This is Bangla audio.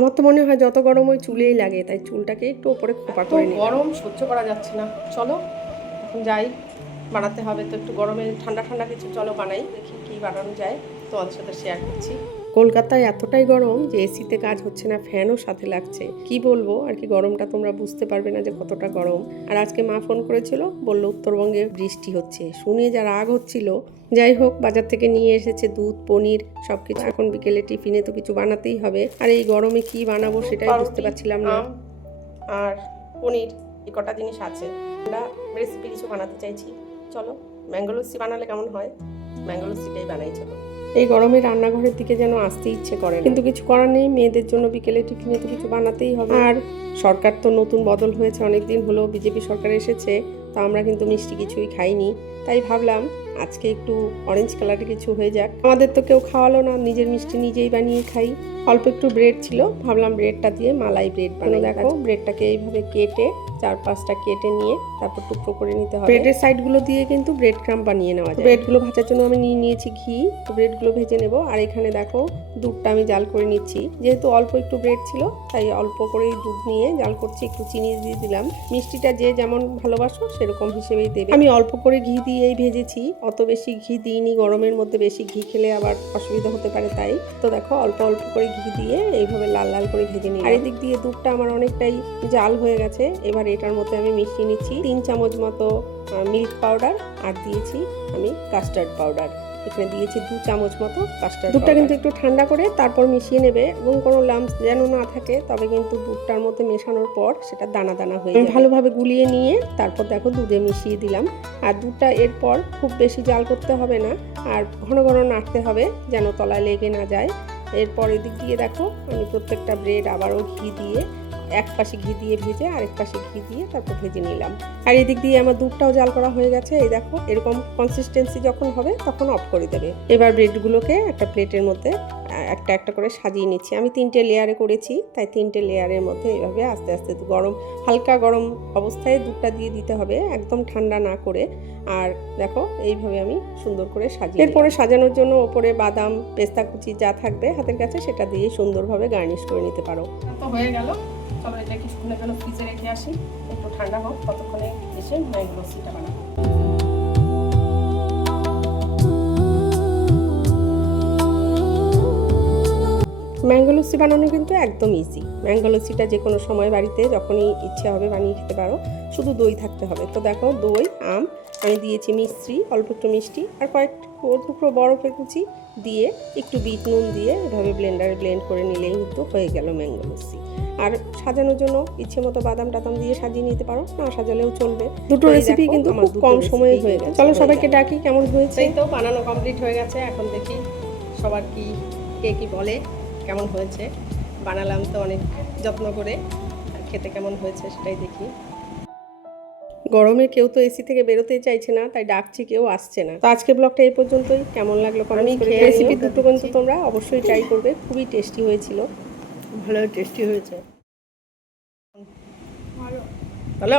আমার তো মনে হয় যত গরম ওই চুলেই লাগে, তাই চুলটাকে একটু ওপরে খোপা করে নিই। গরম সহ্য করা যাচ্ছে না, চলো এখন যাই, বানাতে হবে তো একটু গরমে ঠান্ডা ঠান্ডা কিছু, চলো বানাই, দেখি কী বানানো যায়, তোমাদের সাথে শেয়ার করছি। কলকাতায় এতটাই গরম যে এসিতে কাজ হচ্ছে না, ফ্যানও সাথে লাগছে। কি বলবো আর কি, গরমটা তোমরা বুঝতে পারবে না যে কতটা গরম। আর আজকে মা ফোন করেছিল, বললো উত্তরবঙ্গে বৃষ্টি হচ্ছে, শুনে যা রাগ হচ্ছিল। যাই হোক, বাজার থেকে নিয়ে এসেছে দুধ, পনির সবকিছু। এখন বিকেলে টিফিনে তো কিছু বানাতেই হবে, আর এই গরমে কি বানাবো সেটাই বুঝতে পারছিলাম না। আর পনির, এই কটা জিনিস আছে। আমরা রেসিপি কিছু বানাতে চাইছি, চলো ম্যাঙ্গো লস্যি বানালে কেমন হয়, ম্যাঙ্গো লস্যিটাই বানাই চলো। এই গরমে রান্নাঘরের দিকে যেন আসতে ইচ্ছে করে, কিন্তু কিছু করার নেই, মেয়েদের জন্য বিকেলে টিফিনে তো কিছু বানাতেই হবে। আর সরকার তো নতুন বদল হয়েছে, অনেকদিন হলো বিজেপি সরকার এসেছে, তো আমরা কিন্তু মিষ্টি কিছুই খাইনি, তাই ভাবলাম আজকে একটু অরেঞ্জ কালারের কিছু হয়ে যাক। আমাদের তো কেউ খাওয়ালো না, নিজের মিষ্টি নিজেই বানিয়ে খাই। অল্প একটু ব্রেড ছিল, ভাবলাম ব্রেডটা দিয়ে মালাই ব্রেড বানাই। দেখো ব্রেডটাকে এইভাবে কেটে 4-5টা কেটে নিয়ে তারপর টুকরো করে নিতে হবে। ব্রেডের সাইডগুলো দিয়ে কিন্তু ব্রেড ক্রাম্ব বানিয়ে নেওয়া যায়। ব্রেডগুলো ভাজার জন্য আমি নিয়ে নিয়েছি ঘি, ব্রেডগুলো ভেজে নেব। আর এখানে দেখো দুধটা আমি জাল করে নিচ্ছি, যেহেতু অল্প একটু ব্রেড ছিল তাই অল্প করেই দুধ নিয়ে জাল করছি। একটু চিনি দিয়ে দিলাম, মিষ্টিটা যে যেমন ভালোবাসো সেরকম হিসেবেই দেবে। আমি অল্প করে ঘি দিয়েই ভেজেছি, অত বেশি ঘি দিইনি, গরমের মধ্যে বেশি ঘি খেলে আবার অসুবিধা হতে পারে, তাই তো দেখো অল্প অল্প করে ঘি দিয়ে এইভাবে লাল লাল করে ভেজে নিই। আর এদিক দিয়ে দুধটা আমার অনেকটাই জাল হয়ে গেছে। এবার এটার মধ্যে আমি মিশিয়ে নিচ্ছি 3 চামচ মতো মিল্ক পাউডার, আর দিয়েছি আমি কাস্টার্ড পাউডার। এখানে দিয়েছি 2 চামচ মতো কাস্টার্ড। দুধটা কিন্তু একটু ঠান্ডা করে তারপর মিশিয়ে নেবে, এবং কোনো লাম্পস যেন না থাকে, তবে কিন্তু দুধটার মধ্যে মেশানোর পর সেটা দানা দানা হয়ে যাবে। ভালোভাবে গুলিয়ে নিয়ে তারপর দেখো দুধে মিশিয়ে দিলাম। আর দুধটা এরপর খুব বেশি জাল করতে হবে না, আর ঘন ঘন নাড়তে হবে যেন তলায় লেগে না যায়। এরপর এদিক দিয়ে দেখো আমি প্রত্যেকটা ব্রেড আবারও ঘি দিয়ে, এক পাশে ঘি দিয়ে ভেজে আরেক পাশে ঘি দিয়ে তারপর ভেজে নিলাম। আর এদিক দিয়ে আমার দুধটাও জাল করা হয়ে গেছে। এই দেখো এরকম কনসিস্টেন্সি যখন হবে তখন অফ করে দেবে। এবার ব্রেডগুলোকে একটা প্লেটের মধ্যে একটা একটা করে সাজিয়ে নিচ্ছি। আমি 3টে লেয়ারে করেছি, তাই 3টে লেয়ারের মধ্যে এইভাবে আস্তে আস্তে গরম, হালকা গরম অবস্থায় দুধটা দিয়ে দিতে হবে, একদম ঠান্ডা না করে। আর দেখো এইভাবে আমি সুন্দর করে সাজিয়ে, এরপরে সাজানোর জন্য ওপরে বাদাম, পেস্তা কুচি যা থাকবে হাতের কাছে সেটা দিয়ে সুন্দরভাবে গার্নিশ করে নিতে পারো। তো হয়ে গেল, চলো এটা কিছুক্ষণের জন্য ফ্রিজে রেখে আসি, একটু ঠান্ডা হোক, ততক্ষণে এসে ম্যাঙ্গো লস্যিটা বানাবো। ম্যাঙ্গো লস্যি বানানো কিন্তু একদম ইজি। ম্যাঙ্গো লস্যিটা যে কোনো সময় বাড়িতে যখনই ইচ্ছে হবে বানিয়ে খেতে পারো, শুধু দই থাকতে হবে। তো দেখো দই, আম, আমি দিয়েছি মিষ্টি, অল্প একটু মিষ্টি, আর কয়েক টুকরো বরফের কুচি দিয়ে একটু বিট নুন দিয়ে এভাবে ব্লেন্ডারে ব্লেন্ড করে নিলেই কিন্তু হয়ে গেল ম্যাঙ্গো লস্যি। আর সাজানোর জন্য ইচ্ছে মতো বাদাম টাদাম দিয়ে সাজিয়ে নিতে পারো, না সাজালেও চলবে। দুটো রেসিপি কিন্তু খুব কম সময়ে হয়ে গেছে। চলো সবাইকে ডাকি, কেমন হয়েছে। এই তো বানানো কমপ্লিট হয়ে গেছে, এখন দেখি সবার কি কে কি বলে, কেমন হয়েছে। বানালাম তো অনেক যত্ন করে, আর খেতে কেমন হয়েছে সেটাই দেখি। গরমে কেউ তো এসি থেকে বেরোতেই চাইছে না, তাই ডাকছি, কেউ আসছে না। তো আজকের ব্লগটা এই পর্যন্তই। কেমন লাগলো কমেন্ট করে। রেসিপি দুটো কিন্তু তোমরা অবশ্যই ট্রাই করবে, খুবই টেস্টি হয়েছিল, ভালো টেস্টি হয়েছে। ভালো।